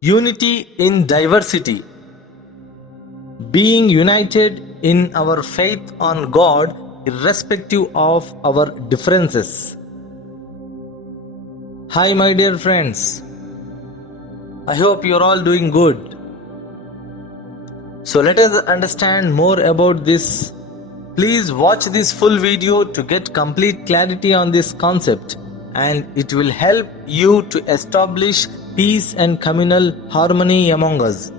Unity in diversity. Being united in our faith on God irrespective of our differences. Hi, my dear friends. I hope you're all doing good. So let us understand more about this. Please watch this full video to get complete clarity on this concept, and it will help you to establish peace and communal harmony among us.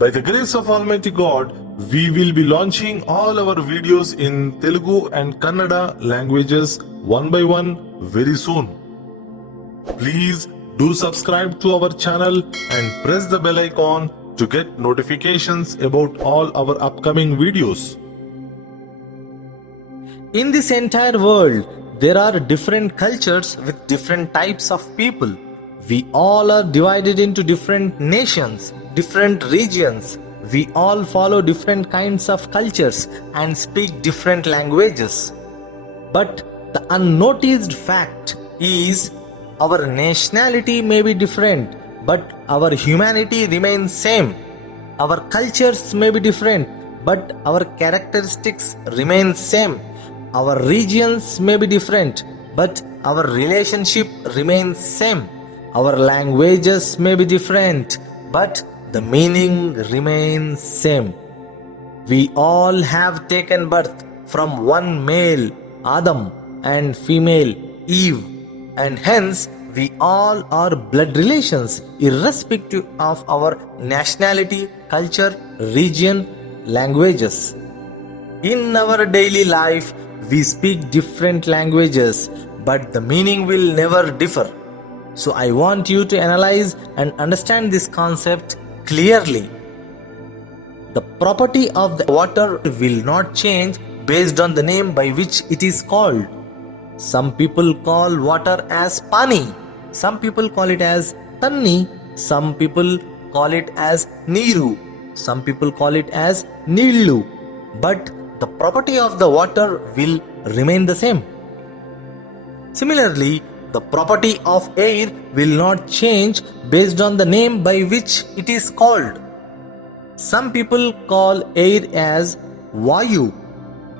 By the grace of Almighty God, we will be launching all our videos in Telugu and Kannada languages one by one very soon. Please do subscribe to our channel and press the bell icon to get notifications about all our upcoming videos. In this entire world, there are different cultures with different types of people. We all are divided into different nations, different regions. We all follow different kinds of cultures and speak different languages. But the unnoticed fact is our nationality may be different, but our humanity remains same. Our cultures may be different, but our characteristics remain same. Our regions may be different, but our relationship remains same. Our languages may be different, but the meaning remains same. We all have taken birth from one male, Adam, and female, Eve, and hence we all are blood relations irrespective of our nationality, culture, region, languages. In our daily life, we speak different languages, but the meaning will never differ. So I want you to analyze and understand this concept clearly. The property of the water will not change based on the name by which it is called. Some people call water as pani, some people call it as tanni, some people call it as niru, some people call it as nillu, but the property of the water will remain the same. Similarly, the property of air will not change based on the name by which it is called. Some people call air as Vayu,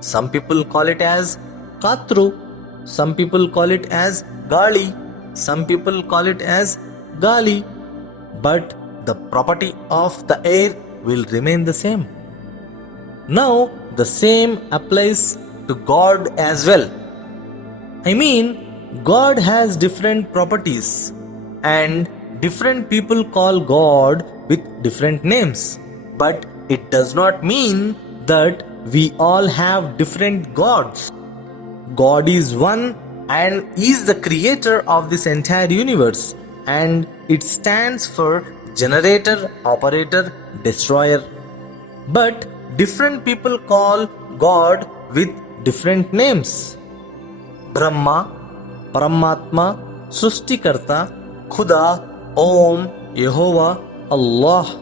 some people call it as Katru, some people call it as Gali, some people call it as Gali, but the property of the air will remain the same. Now, the same applies to God as well. I mean, God has different properties, and different people call God with different names. But it does not mean that we all have different gods. God is one and is the creator of this entire universe, and it stands for generator, operator, destroyer. But different people call God with different names. Brahma, Paramatma, Srustikarta, Khuda, Om, Yehovah, Allah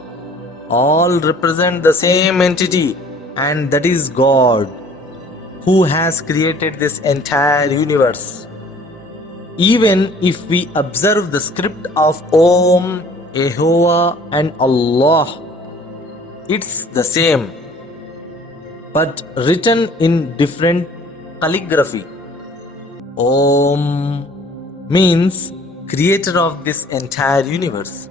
all represent the same entity, and that is God, who has created this entire universe. Even if we observe the script of Om, Yehovah and Allah, it's the same, but written in different calligraphy. Om means creator of this entire universe.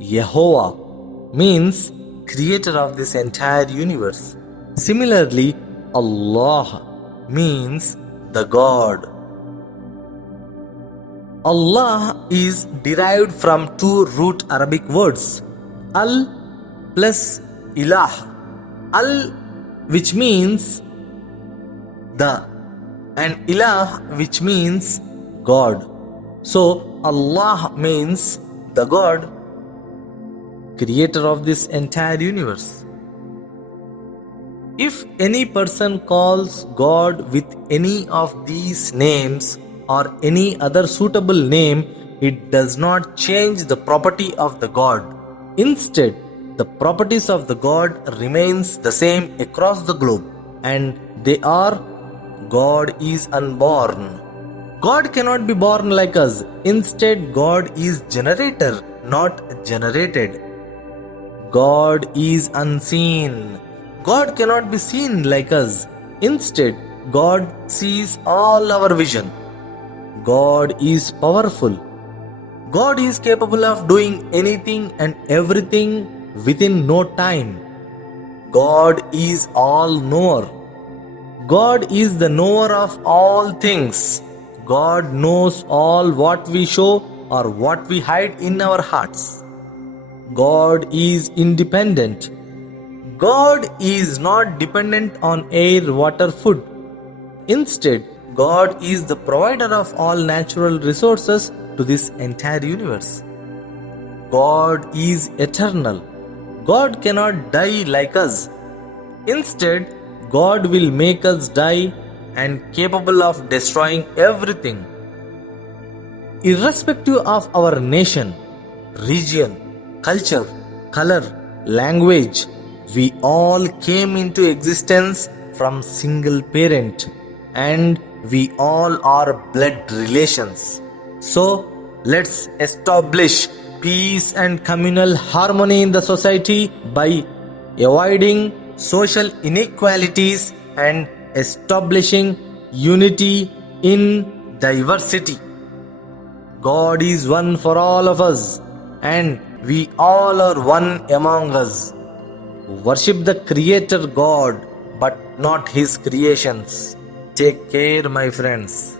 Yehovah means creator of this entire universe. Similarly, Allah means the God. Allah is derived from two root Arabic words, Al plus Ilah. Al, which means the, and Ilah, which means God. So Allah means the God, creator of this entire universe. If any person calls God with any of these names or any other suitable name, it does not change the property of the God. Instead, the properties of the God remains the same across the globe, and they are: God is unborn. God cannot be born like us. Instead, God is generator, not generated. God is unseen. God cannot be seen like us. Instead, God sees all our vision. God is powerful. God is capable of doing anything and everything within no time. God is all knower. God is the knower of all things. God knows all what we show or what we hide in our hearts. God is independent. God is not dependent on air, water, food. Instead, God is the provider of all natural resources to this entire universe. God is eternal. God cannot die like us. Instead, God will make us die and capable of destroying everything. Irrespective of our nation, region, culture, color, language, we all came into existence from single parent and we all are blood relations. So let's establish peace and communal harmony in the society by avoiding social inequalities and establishing unity in diversity. God is one for all of us, and we all are one among us. Worship the Creator God, but not His creations. Take care, my friends.